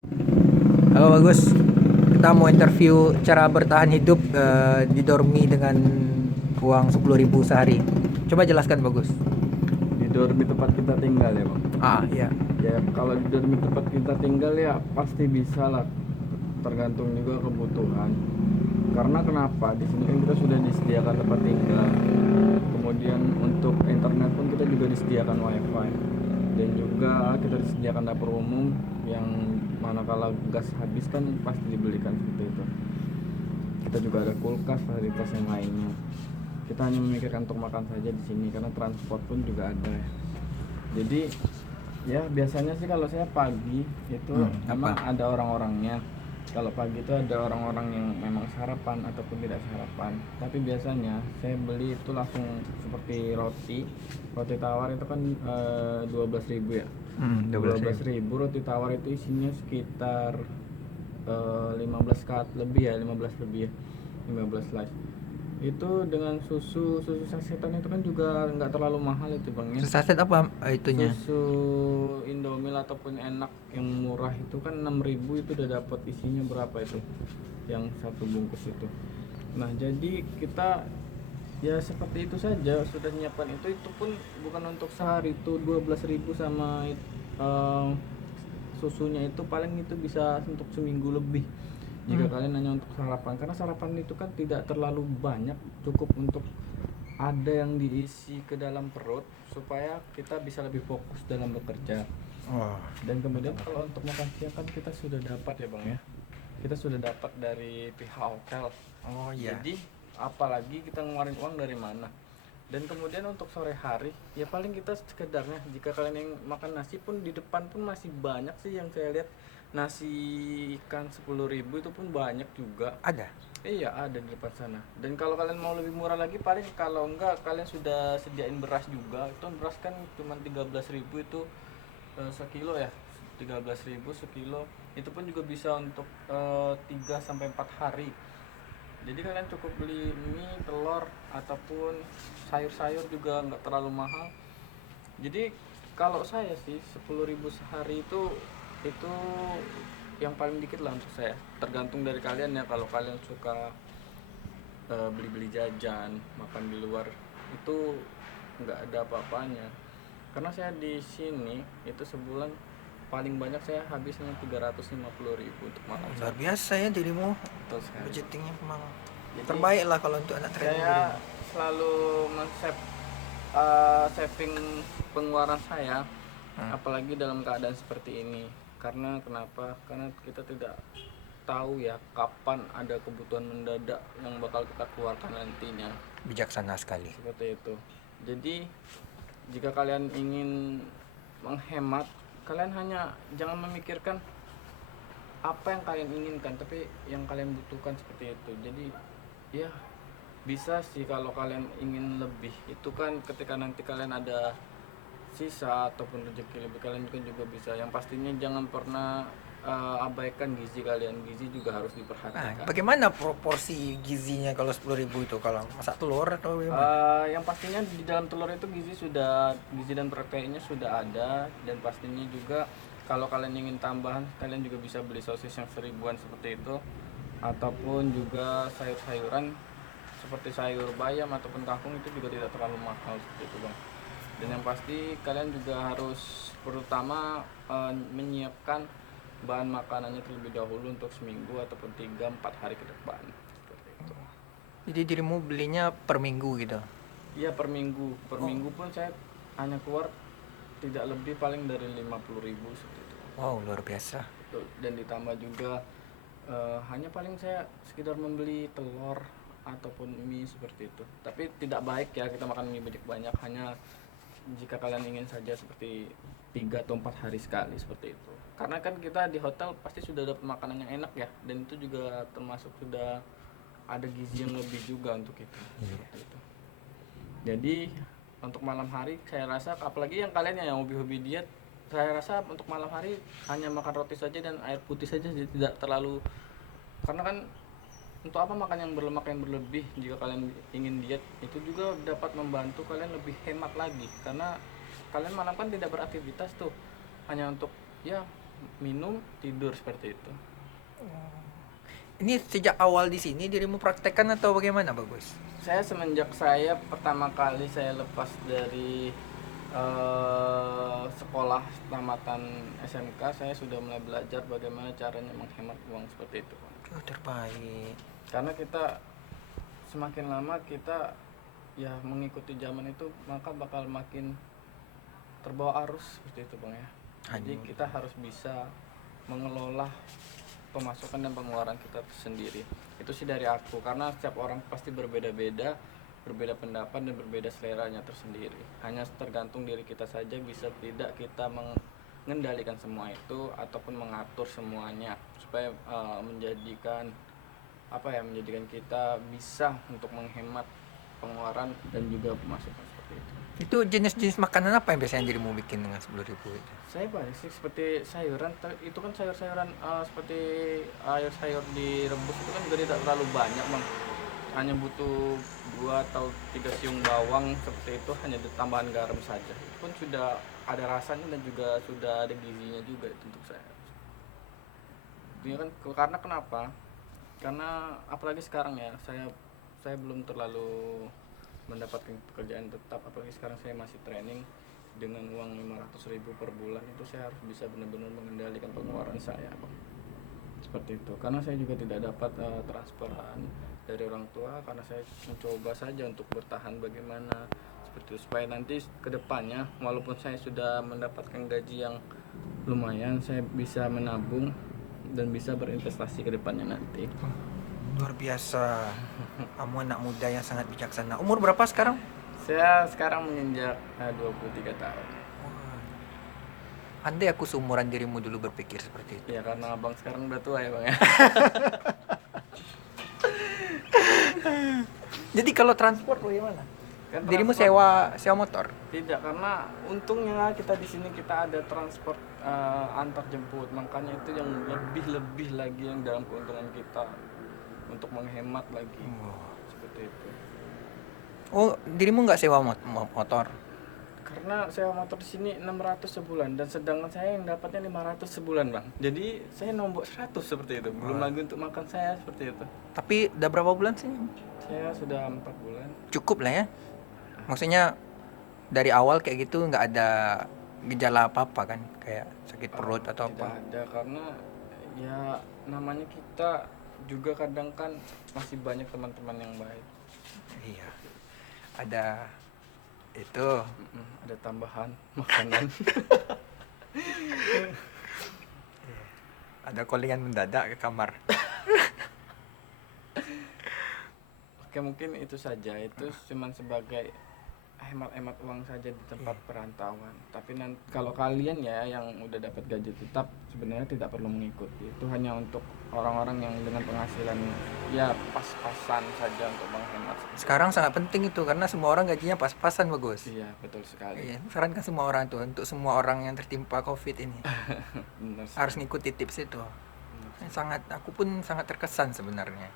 Halo Bagus, kita mau interview cara bertahan hidup di dormi dengan uang 10.000 sehari. Coba jelaskan Bagus. Di dormi tempat kita tinggal ya bang. Iya. Ya kalau di dormi tempat kita tinggal ya pasti bisa lah, tergantung juga kebutuhan. Karena kenapa, di sini kan kita sudah disediakan tempat tinggal, kemudian untuk internet pun kita juga disediakan wifi, dan juga kita disediakan dapur umum yang manakala gas habis kan pasti dibelikan seperti itu. Kita juga ada kulkas, fasilitas yang lainnya. Kita hanya memikirkan untuk makan saja di sini karena transport pun juga ada. Jadi ya biasanya sih kalau saya pagi itu memang Apa? ada orang-orangnya. Kalau pagi itu ada orang-orang yang memang sarapan ataupun tidak sarapan. Tapi biasanya saya beli itu langsung seperti roti tawar itu kan 12.000 ya. 12.000. 12.000 roti tawar itu isinya sekitar 15 kat lebih ya, 15 lebih ya, 15 slice. Itu dengan susu sasetan itu kan juga nggak terlalu mahal itu bang ya. Saset apa itunya? Susu Indomil ataupun enak yang murah itu kan 6.000 itu udah dapat isinya berapa itu, yang satu bungkus itu. Nah jadi kita ya seperti itu saja, sudah menyiapkan itu pun bukan untuk sehari, itu 12.000 sama eh, susunya itu paling itu bisa untuk seminggu lebih jika kalian hanya untuk sarapan, karena sarapan itu kan tidak terlalu banyak, cukup untuk ada yang diisi ke dalam perut supaya kita bisa lebih fokus dalam bekerja. Oh, Dan kemudian kalau untuk makan siang kan kita sudah dapat ya bang ya, kita sudah dapat dari pihak hotel. oh iya. Jadi apalagi kita ngeluarin uang dari mana. Dan kemudian untuk sore hari ya paling kita sekedarnya, jika kalian yang makan nasi pun di depan pun masih banyak sih yang saya lihat, nasi ikan 10.000 itu pun banyak juga. Ada. Iya ada di depan sana. Dan kalau kalian mau lebih murah lagi, paling kalau enggak kalian sudah sediain beras juga. Itu beras kan cuma 13.000 itu sekilo ya. 13.000 sekilo. Itu pun juga bisa untuk 3 sampai 4 hari. Jadi kalian cukup beli mie, telur ataupun sayur-sayur juga nggak terlalu mahal. Jadi kalau saya sih 10.000 sehari itu yang paling dikit lah untuk saya. Tergantung dari kalian ya, kalau kalian suka beli-beli jajan, makan di luar itu nggak ada apa-apanya. Karena saya di sini itu sebulan paling banyak saya habisnya 350.000 untuk makan Luar saja. biasa ya dirimu. Betul sekali. Budgetingnya memang Jadi terbaik lah kalau untuk anak trainee saya dirimu. selalu saving pengeluaran saya, apalagi dalam keadaan seperti ini. Karena kenapa? Karena kita tidak tahu ya kapan ada kebutuhan mendadak yang bakal kita keluarkan nantinya. Bijaksana sekali. Seperti itu. Jadi jika kalian ingin menghemat, kalian hanya jangan memikirkan apa yang kalian inginkan, tapi yang kalian butuhkan, seperti itu. Jadi ya bisa sih kalau kalian ingin lebih, itu kan ketika nanti kalian ada sisa ataupun rezeki lebih, kalian juga bisa. Yang pastinya jangan pernah abaikan gizi kalian, gizi juga harus Nah, diperhatikan. bagaimana proporsi gizinya kalau 10.000 itu? Kalau masak telur atau bagaimana? Yang pastinya di dalam telur itu gizi dan proteinnya sudah ada, dan pastinya juga kalau kalian ingin tambahan, kalian juga bisa beli sosis yang 1.000-an seperti itu, ataupun juga sayur-sayuran seperti sayur bayam ataupun kangkung, itu juga tidak terlalu mahal seperti itu bang. Dan yang pasti kalian juga harus pertama menyiapkan bahan makanannya terlebih dahulu untuk seminggu ataupun 3-4 hari ke depan, seperti itu. Jadi dirimu belinya per minggu gitu. Iya per minggu, pun saya hanya keluar tidak lebih paling dari 50.000 seperti itu. Wow, luar biasa. Betul. Dan ditambah juga hanya paling saya sekitar membeli telur ataupun mie seperti itu. Tapi tidak baik ya kita makan mie banyak-banyak, hanya jika kalian ingin saja seperti 3 atau 4 hari sekali seperti itu. Karena kan kita di hotel pasti sudah dapat makanan yang enak ya, dan itu juga termasuk sudah ada gizi yang lebih juga untuk itu. Seperti itu. Jadi untuk malam hari saya rasa, apalagi yang kalian yang hobi-hobi diet, saya rasa untuk malam hari hanya makan roti saja dan air putih saja, jadi tidak terlalu, karena kan untuk apa makan yang berlemak yang berlebih jika kalian ingin diet. Itu juga dapat membantu kalian lebih hemat lagi, karena kalian malam kan tidak beraktivitas tuh, hanya untuk ya minum, tidur seperti itu. Ini sejak awal di sini dirimu praktekkan atau bagaimana Bagus? Saya semenjak saya pertama kali saya lepas dari sekolah tamatan SMK, saya sudah mulai belajar bagaimana caranya menghemat uang seperti itu. Oh, terbaik. Karena kita semakin lama kita ya mengikuti zaman itu, maka bakal makin terbawa arus seperti itu bang ya. Jadi kita harus bisa mengelola pemasukan dan pengeluaran kita sendiri. Itu sih dari aku, karena setiap orang pasti berbeda-beda, berbeda pendapat dan berbeda seleranya tersendiri. Hanya tergantung diri kita saja bisa tidak kita mengendalikan semua itu ataupun mengatur semuanya supaya menjadikan menjadikan kita bisa untuk menghemat pengeluaran dan juga pemasukan seperti itu. Itu jenis-jenis makanan apa yang biasanya dirimu bikin dengan 10.000 itu? Saya banyak sih, seperti sayuran, itu kan sayur-sayuran seperti air sayur direbus itu kan juga tidak terlalu banyak bang, hanya butuh 2 atau 3 siung bawang seperti itu, hanya tambahan garam saja, itu pun sudah ada rasanya dan juga sudah ada gizinya juga itu untuk saya. Ini kan karena kenapa? Karena apalagi sekarang ya, saya belum terlalu mendapatkan pekerjaan tetap, apalagi sekarang saya masih training. Dengan uang 500.000 per bulan itu saya harus bisa benar-benar mengendalikan pengeluaran saya bang. Seperti itu, karena saya juga tidak dapat transferan dari orang tua, karena saya mencoba saja untuk bertahan bagaimana seperti itu, supaya nanti kedepannya walaupun saya sudah mendapatkan gaji yang lumayan, saya bisa menabung dan bisa berinvestasi ke depannya nanti. Luar biasa. Kamu anak muda yang sangat bijaksana. Umur berapa sekarang? Saya sekarang menginjak 23 tahun. Andai aku seumuran dirimu dulu berpikir seperti itu. Ya karena abang sekarang udah tua ya bang ya. Jadi kalau transport bagaimana? Kan Dirimu transport- sewa motor? Tidak, karena untungnya kita di sini kita ada transport antar jemput, makanya itu yang lebih lagi yang dalam keuntungan kita untuk menghemat lagi. Seperti itu. Oh, dirimu nggak sewa motor? Karena sewa motor di sini 600 sebulan dan sedangkan saya yang dapatnya 500 sebulan bang. Jadi saya nombok 100 seperti itu. Belum lagi untuk makan saya seperti itu. Tapi udah berapa bulan sih? Saya sudah 4 bulan. Cukup lah ya. Maksudnya dari awal kayak gitu nggak ada gejala apa-apa kan? Kayak sakit perut atau Tidak apa? ada, karena ya namanya kita juga kadang kan masih banyak teman-teman yang baik. Iya. Ada itu. Ada tambahan makanan. Ada callingan mendadak ke kamar. Oke, mungkin itu saja. Itu cuman sebagai hemat-hemat uang saja di tempat perantauan. Tapi kalau kalian ya yang udah dapat gaji tetap, sebenarnya tidak perlu mengikuti. Itu hanya untuk orang-orang yang dengan penghasilan ya pas-pasan saja untuk menghemat. Sekarang sangat penting itu karena semua orang gajinya pas-pasan Bagus. Iya, betul sekali. Iya, sarankan semua orang tuh untuk semua orang yang tertimpa COVID ini Benar harus ngikuti tips itu. Sangat, aku pun sangat terkesan sebenarnya.